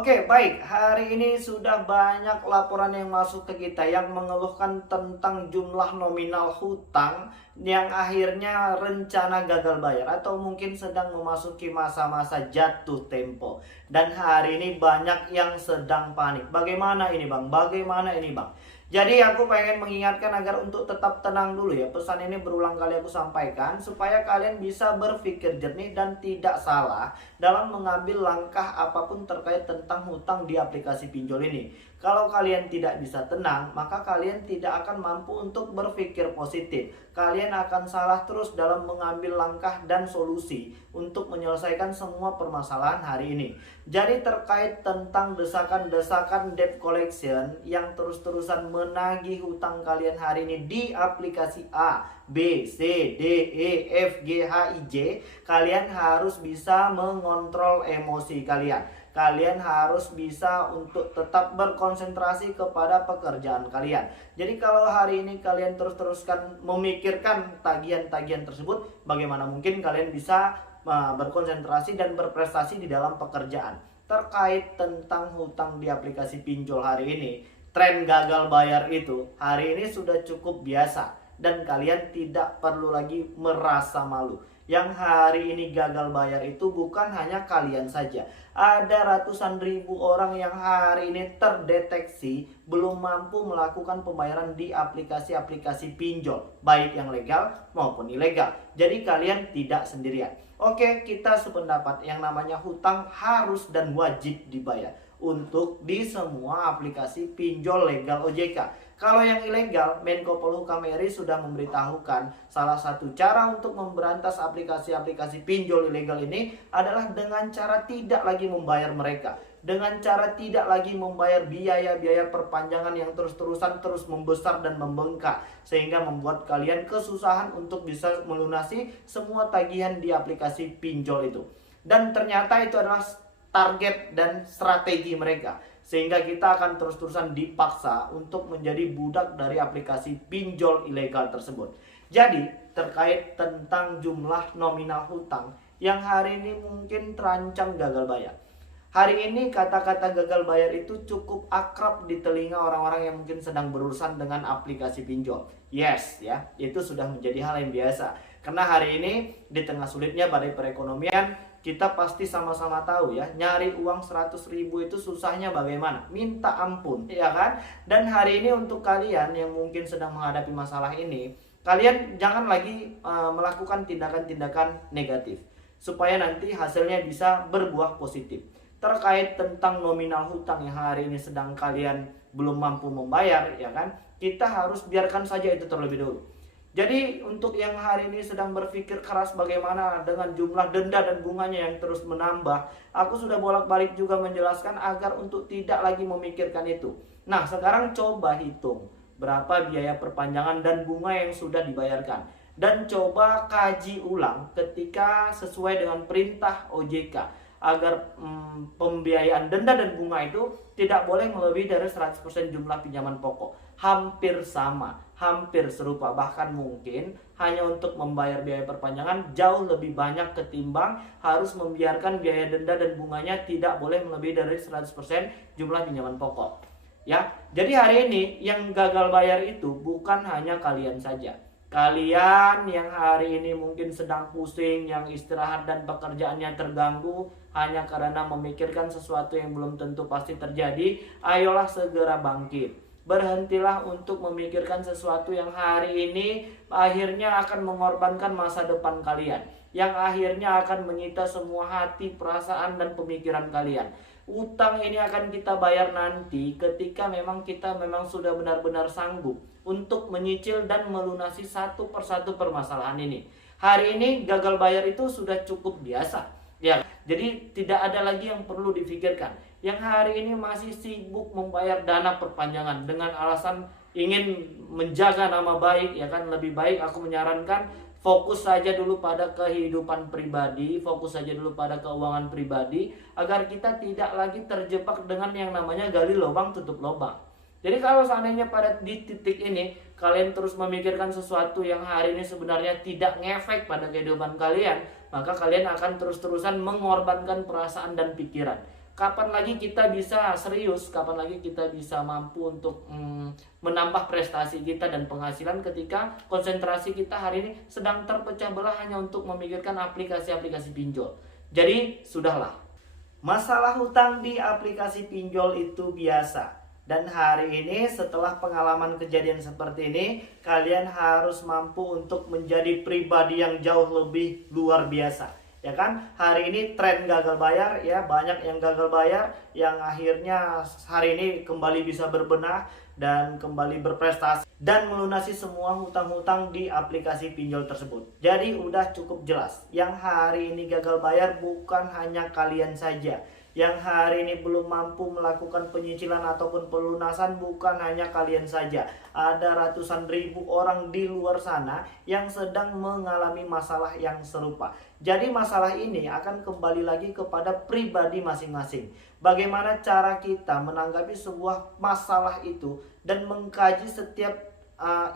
Oke, baik. Hari ini sudah banyak laporan yang masuk ke kita yang mengeluhkan tentang jumlah nominal hutang yang akhirnya rencana gagal bayar atau mungkin sedang memasuki masa-masa jatuh tempo. Dan hari ini banyak yang sedang panik. Bagaimana ini, Bang? Bagaimana ini, Bang? Jadi aku pengen mengingatkan agar untuk tetap tenang dulu ya. Pesan ini berulang kali aku sampaikan supaya kalian bisa berpikir jernih dan tidak salah dalam mengambil langkah apapun terkait tentang hutang di aplikasi pinjol ini. Kalau kalian tidak bisa tenang, maka kalian tidak akan mampu untuk berpikir positif. Kalian akan salah terus dalam mengambil langkah dan solusi untuk menyelesaikan semua permasalahan hari ini. Jadi terkait tentang desakan-desakan debt collection yang terus-terusan menagih hutang kalian hari ini di aplikasi A, B, C, D, E, F, G, H, I, J, kalian harus bisa mengontrol emosi kalian. Kalian harus bisa untuk tetap berkonsentrasi kepada pekerjaan kalian. Jadi kalau hari ini kalian terus-teruskan memikirkan tagihan-tagihan tersebut, bagaimana mungkin kalian bisa berkonsentrasi dan berprestasi di dalam pekerjaan. Terkait tentang hutang di aplikasi pinjol hari ini, tren gagal bayar itu hari ini sudah cukup biasa dan kalian tidak perlu lagi merasa malu. Yang hari ini gagal bayar itu bukan hanya kalian saja. Ada ratusan ribu orang yang hari ini terdeteksi belum mampu melakukan pembayaran di aplikasi-aplikasi pinjol, baik yang legal maupun ilegal. Jadi kalian tidak sendirian. Oke, kita sependapat, yang namanya hutang harus dan wajib dibayar untuk di semua aplikasi pinjol legal OJK. Kalau yang ilegal, Menko Polhukam RI sudah memberitahukan salah satu cara untuk memberantas aplikasi-aplikasi pinjol ilegal ini adalah dengan cara tidak lagi membayar mereka. Dengan cara tidak lagi membayar biaya-biaya perpanjangan yang terus-terusan terus membesar dan membengkak. Sehingga membuat kalian kesusahan untuk bisa melunasi semua tagihan di aplikasi pinjol itu. Dan ternyata itu adalah target dan strategi mereka, sehingga kita akan terus-terusan dipaksa untuk menjadi budak dari aplikasi pinjol ilegal tersebut. Jadi terkait tentang jumlah nominal hutang yang hari ini mungkin terancam gagal bayar. Hari ini kata-kata gagal bayar itu cukup akrab di telinga orang-orang yang mungkin sedang berurusan dengan aplikasi pinjol. Yes ya, itu sudah menjadi hal yang biasa. Karena hari ini di tengah sulitnya badai perekonomian, kita pasti sama-sama tahu ya, nyari uang 100.000 itu susahnya bagaimana, minta ampun ya kan. Dan hari ini untuk kalian yang mungkin sedang menghadapi masalah ini, kalian jangan lagi melakukan tindakan-tindakan negatif supaya nanti hasilnya bisa berbuah positif. Terkait tentang nominal hutang yang hari ini sedang kalian belum mampu membayar ya kan, kita harus biarkan saja itu terlebih dahulu. Jadi untuk yang hari ini sedang berpikir keras bagaimana dengan jumlah denda dan bunganya yang terus menambah, aku sudah bolak-balik juga menjelaskan agar untuk tidak lagi memikirkan itu. Nah, sekarang coba hitung berapa biaya perpanjangan dan bunga yang sudah dibayarkan. Dan coba kaji ulang ketika sesuai dengan perintah OJK agar pembiayaan denda dan bunga itu tidak boleh melebihi dari 100% jumlah pinjaman pokok. Hampir sama, hampir serupa, bahkan mungkin hanya untuk membayar biaya perpanjangan jauh lebih banyak ketimbang harus membiarkan biaya denda dan bunganya tidak boleh melebihi dari 100% jumlah pinjaman pokok. Ya, jadi hari ini yang gagal bayar itu bukan hanya kalian saja. Kalian yang hari ini mungkin sedang pusing, yang istirahat dan pekerjaannya terganggu hanya karena memikirkan sesuatu yang belum tentu pasti terjadi, ayolah segera bangkit. Berhentilah untuk memikirkan sesuatu yang hari ini akhirnya akan mengorbankan masa depan kalian, yang akhirnya akan menyita semua hati, perasaan, dan pemikiran kalian. Utang ini akan kita bayar nanti ketika memang kita sudah benar-benar sanggup untuk menyicil dan melunasi satu persatu permasalahan ini. Hari ini gagal bayar itu sudah cukup biasa ya. Jadi tidak ada lagi yang perlu difikirkan. Yang hari ini masih sibuk membayar dana perpanjangan dengan alasan ingin menjaga nama baik ya kan, lebih baik aku menyarankan fokus saja dulu pada kehidupan pribadi, fokus saja dulu pada keuangan pribadi agar kita tidak lagi terjebak dengan yang namanya gali lubang tutup lubang. Jadi kalau seandainya pada di titik ini kalian terus memikirkan sesuatu yang hari ini sebenarnya tidak ngefek pada kehidupan kalian, maka kalian akan terus-terusan mengorbankan perasaan dan pikiran. kapan lagi kita bisa serius, kapan lagi kita bisa mampu untuk menambah prestasi kita dan penghasilan ketika konsentrasi kita hari ini sedang terpecah belah hanya untuk memikirkan aplikasi-aplikasi pinjol. Jadi sudahlah, masalah hutang di aplikasi pinjol itu biasa. Dan hari ini setelah pengalaman kejadian seperti ini, kalian harus mampu untuk menjadi pribadi yang jauh lebih luar biasa. Ya kan, hari ini tren gagal bayar, ya banyak yang gagal bayar, yang akhirnya hari ini kembali bisa berbenah dan kembali berprestasi dan melunasi semua hutang-hutang di aplikasi pinjol tersebut. Jadi udah cukup jelas, yang hari ini gagal bayar bukan hanya kalian saja. Yang hari ini belum mampu melakukan penyicilan ataupun pelunasan bukan hanya kalian saja. Ada ratusan ribu orang di luar sana yang sedang mengalami masalah yang serupa. Jadi masalah ini akan kembali lagi kepada pribadi masing-masing. Bagaimana cara kita menanggapi sebuah masalah itu dan mengkaji setiap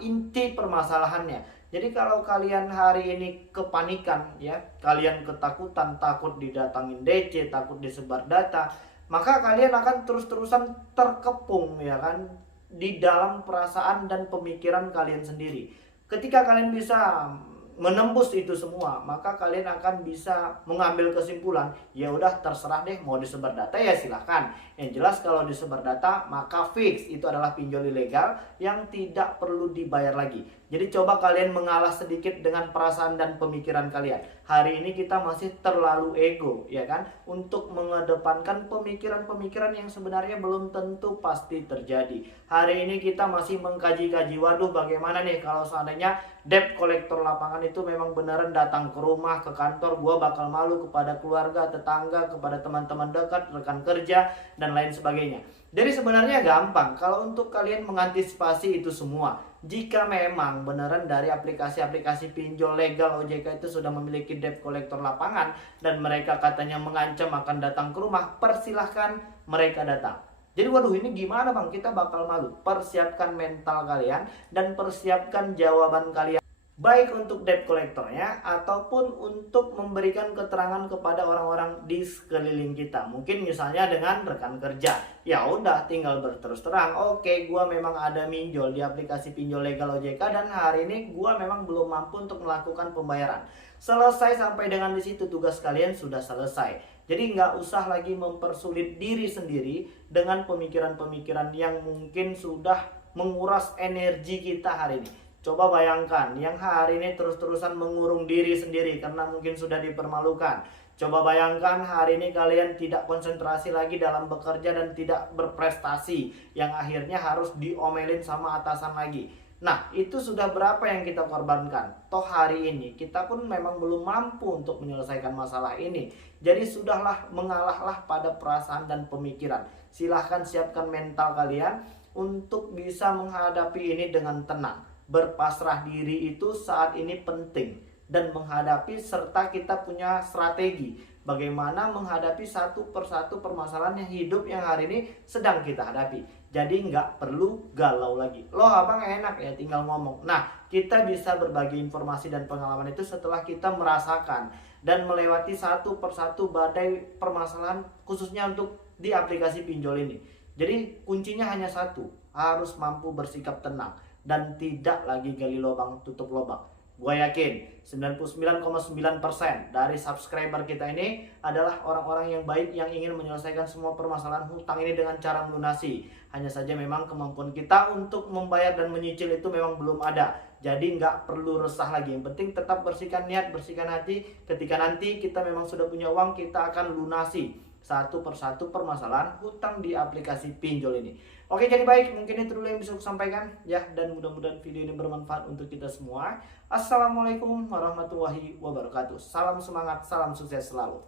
inti permasalahannya. Jadi kalau kalian hari ini kepanikan, ya, kalian ketakutan, takut didatangin DC, takut disebar data, maka kalian akan terus-terusan terkepung, ya kan, di dalam perasaan dan pemikiran kalian sendiri. Ketika kalian bisa menembus itu semua, maka kalian akan bisa mengambil kesimpulan, ya udah terserah deh mau disebar data ya silahkan. Yang jelas kalau disebar data maka fix itu adalah pinjol ilegal yang tidak perlu dibayar lagi. Jadi coba kalian mengalah sedikit dengan perasaan dan pemikiran kalian. Hari ini kita masih terlalu ego, ya kan, untuk mengedepankan pemikiran-pemikiran yang sebenarnya belum tentu pasti terjadi. Hari ini kita masih mengkaji-kaji, waduh bagaimana nih kalau seandainya debt kolektor lapangan itu memang beneran datang ke rumah, ke kantor, gua bakal malu kepada keluarga, tetangga, kepada teman-teman dekat, rekan kerja, dan lain sebagainya. Jadi sebenarnya gampang kalau untuk kalian mengantisipasi itu semua. Jika memang beneran dari aplikasi-aplikasi pinjol legal OJK itu sudah memiliki debt kolektor lapangan dan mereka katanya mengancam akan datang ke rumah, persilahkan mereka datang. Jadi waduh ini gimana bang, kita bakal malu. Persiapkan mental kalian dan persiapkan jawaban kalian, baik untuk debt kolektornya ataupun untuk memberikan keterangan kepada orang-orang di sekeliling kita. Mungkin misalnya dengan rekan kerja. Ya udah tinggal berterus terang, oke, gua memang ada minjol di aplikasi pinjol legal OJK dan hari ini gua memang belum mampu untuk melakukan pembayaran. Selesai sampai dengan di situ, tugas kalian sudah selesai. Jadi nggak usah lagi mempersulit diri sendiri dengan pemikiran-pemikiran yang mungkin sudah menguras energi kita hari ini. Coba bayangkan yang hari ini terus-terusan mengurung diri sendiri karena mungkin sudah dipermalukan. Coba bayangkan hari ini kalian tidak konsentrasi lagi dalam bekerja dan tidak berprestasi, yang akhirnya harus diomelin sama atasan lagi. Nah, itu sudah berapa yang kita korbankan? Toh hari ini kita pun memang belum mampu untuk menyelesaikan masalah ini. Jadi sudahlah, mengalahlah pada perasaan dan pemikiran. Silahkan siapkan mental kalian untuk bisa menghadapi ini dengan tenang. Berpasrah diri itu saat ini penting, dan menghadapi serta kita punya strategi bagaimana menghadapi satu persatu permasalahan yang hidup yang hari ini sedang kita hadapi. Jadi nggak perlu galau lagi. Loh abang enak ya tinggal ngomong. Nah, kita bisa berbagi informasi dan pengalaman itu setelah kita merasakan dan melewati satu persatu badai permasalahan khususnya untuk di aplikasi pinjol ini. Jadi kuncinya hanya satu, harus mampu bersikap tenang dan tidak lagi gali lubang tutup lubang. Gue yakin 99,9% dari subscriber kita ini adalah orang-orang yang baik yang ingin menyelesaikan semua permasalahan hutang ini dengan cara melunasi. Hanya saja memang kemampuan kita untuk membayar dan menyicil itu memang belum ada. Jadi nggak perlu resah lagi. Yang penting tetap bersihkan niat, bersihkan hati. Ketika nanti kita memang sudah punya uang, kita akan lunasi satu persatu permasalahan hutang di aplikasi pinjol ini. Oke, jadi baik, mungkin itu dulu yang bisa aku sampaikan ya, dan mudah-mudahan video ini bermanfaat untuk kita semua. Assalamualaikum warahmatullahi wabarakatuh. Salam semangat, salam sukses selalu.